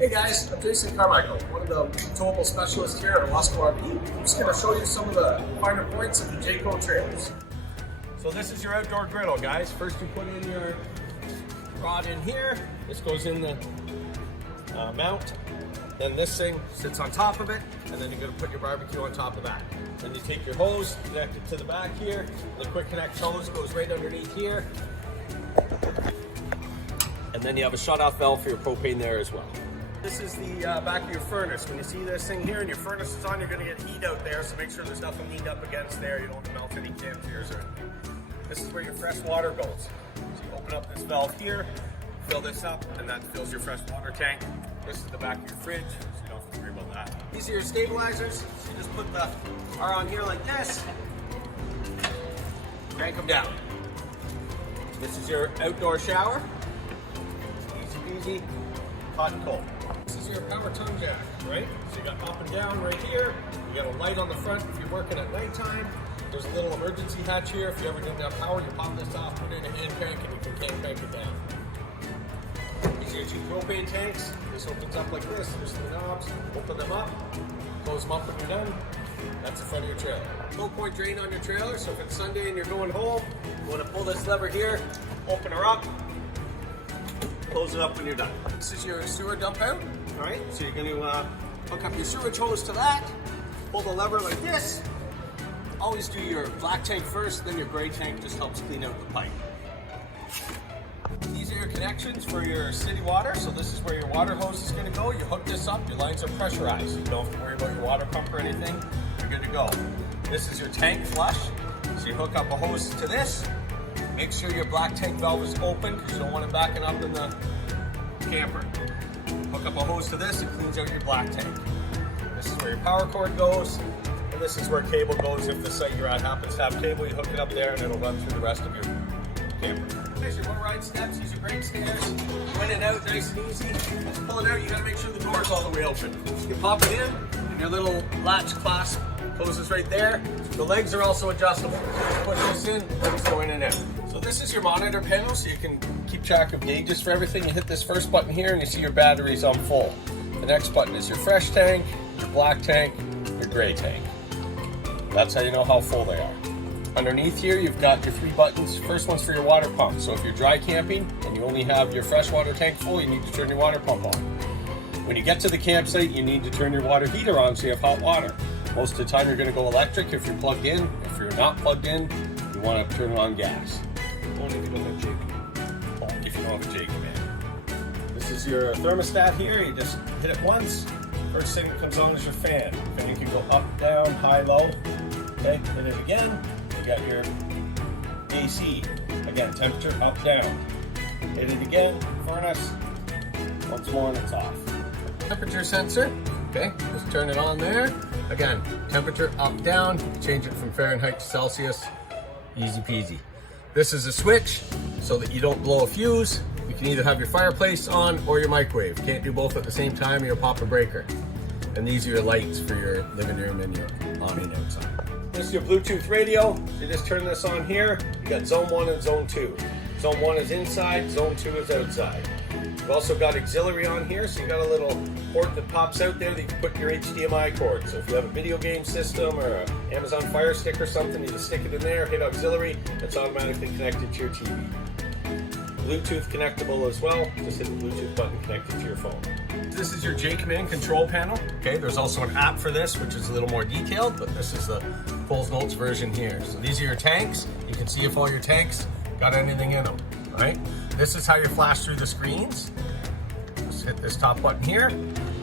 Hey guys, I'm Jason Carmichael, one of the towable specialists here at Owasco RV. I'm just going to show you some of the finer points of the Jayco trailers. So this is your outdoor griddle, guys. First you put in your rod in here. This goes in the mount. Then this thing sits on top of it, and then you're going to put your barbecue on top of that. Then you take your hose, connect it to the back here. The quick connect hose goes right underneath here. And then you have a shut-off valve for your propane there as well. This is the back of your furnace. When you see this thing here and your furnace is on, you're going to get heat out there, so make sure there's nothing leaned up against there. You don't want to melt any canisteers or anything. This is where your fresh water goes. So you open up this valve here, fill this up, and that fills your fresh water tank. This is the back of your fridge, so you don't have to worry about that. These are your stabilizers. So you just put the R on here like this, crank them down. This is your outdoor shower. Easy peasy, hot and cold. This is your power tongue jack, right? So you got up and down right here. You got a light on the front if you're working at nighttime. There's a little emergency hatch here. If you ever don't have power, you pop this off, put it in a hand crank, and you can crank it down. These are your two propane tanks. This opens up like this. There's the knobs. Open them up, close them up when you're done. That's the front of your trailer. Low point drain on your trailer, so if it's Sunday and you're going home, you want to pull this lever here, open her up, close it up when you're done. This is your sewer dump out. All right, so you're going to hook up your sewage hose to that, pull the lever like this. Always do your black tank first, then your gray tank just helps clean out the pipe. These are your connections for your city water. So this is where your water hose is going to go. You hook this up, your lines are pressurized. You don't have to worry about your water pump or anything. You're good to go. This is your tank flush. So you hook up a hose to this. Make sure your black tank valve is open because you don't want it backing up in the camper. Hook up a hose to this, it cleans out your black tank. This is where your power cord goes. And this is where cable goes. If the site you're at happens to have cable, you hook it up there and it'll run through the rest of your camper. There's your low-ride steps, these are great stairs. In and out, nice and easy. Pull it out, you gotta make sure the door's all the way open. You pop it in, and your little latch clasp closes right there. The legs are also adjustable. So you put this in, legs go in and out. So this is your monitor panel, so you can keep track of gauges for everything. You hit this first button here, and you see your batteries on full. The next button is your fresh tank, your black tank, your gray tank. That's how you know how full they are. Underneath here, you've got your three buttons. First one's for your water pump. So if you're dry camping and you only have your freshwater tank full, you need to turn your water pump on. When you get to the campsite, you need to turn your water heater on so you have hot water. Most of the time, you're going to go electric if you're plugged in. If you're not plugged in, you want to turn it on gas. Only if you don't have Jayco. Only if you don't have a Jaycommand. This is your thermostat here. You just hit it once. First thing that comes on is your fan. Fan can go up, down, high, low. Okay, hit it again. You got your AC, again, temperature up, down. Hit it again, furnace, once more and it's off. Temperature sensor, okay, just turn it on there. Again, temperature up, down, change it from Fahrenheit to Celsius, easy peasy. This is a switch so that you don't blow a fuse. You can either have your fireplace on or your microwave. You can't do both at the same time, you'll pop a breaker. And these are your lights for your living room and your awning outside. This is your Bluetooth radio. You just turn this on here. You got zone 1 and zone 2. Zone 1 is inside, zone 2 is outside. You've also got auxiliary on here, so you got a little port that pops out there that you can put your HDMI cord. So if you have a video game system or an Amazon Fire Stick or something, you just stick it in there, hit auxiliary, it's automatically connected to your TV. Bluetooth connectable as well. Just hit the Bluetooth button, connect it to your phone. This is your Jaycommand control panel. Okay, there's also an app for this, which is a little more detailed, but this is the Pulls Notes version here. So these are your tanks. You can see if all your tanks got anything in them, right? This is how you flash through the screens. Just hit this top button here,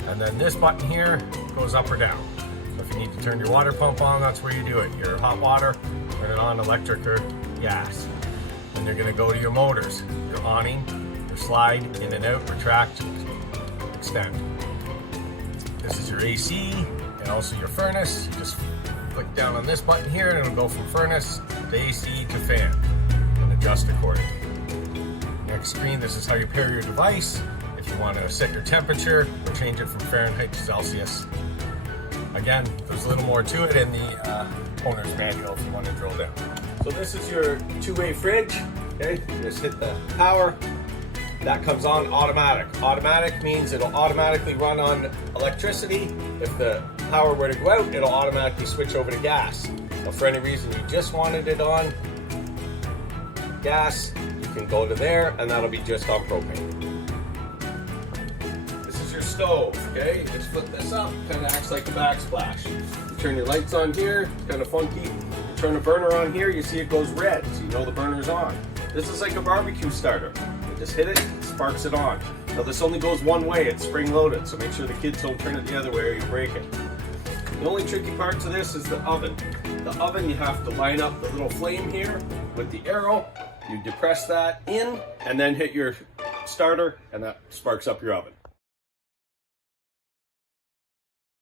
and then this button here goes up or down. So if you need to turn your water pump on, that's where you do it. Your hot water, turn it on, electric or gas. Then you're gonna go to your motors, your awning, your slide, in and out, retract, extend. This is your AC and also your furnace. You just click down on this button here and it'll go from furnace to AC to fan and adjust accordingly. Next screen, this is how you pair your device. If you want to set your temperature or change it from Fahrenheit to Celsius. Again, there's a little more to it in the owner's manual if you want to drill down. So this is your two-way fridge. Okay, you just hit the power, that comes on automatic. Automatic means it'll automatically run on electricity. If the power were to go out, it'll automatically switch over to gas. If for any reason you just wanted it on gas, you can go to there and that'll be just on propane. This is your stove, okay? You just flip this up, kind of acts like a backsplash. You turn your lights on here, it's kind of funky. You turn the burner on here, you see it goes red, so you know the burner's on. This is like a barbecue starter. You just hit it, it sparks it on. Now this only goes one way, it's spring loaded, so make sure the kids don't turn it the other way or you break it. The only tricky part to this is the oven. The oven, you have to line up the little flame here with the arrow. You depress that in and then hit your starter and that sparks up your oven.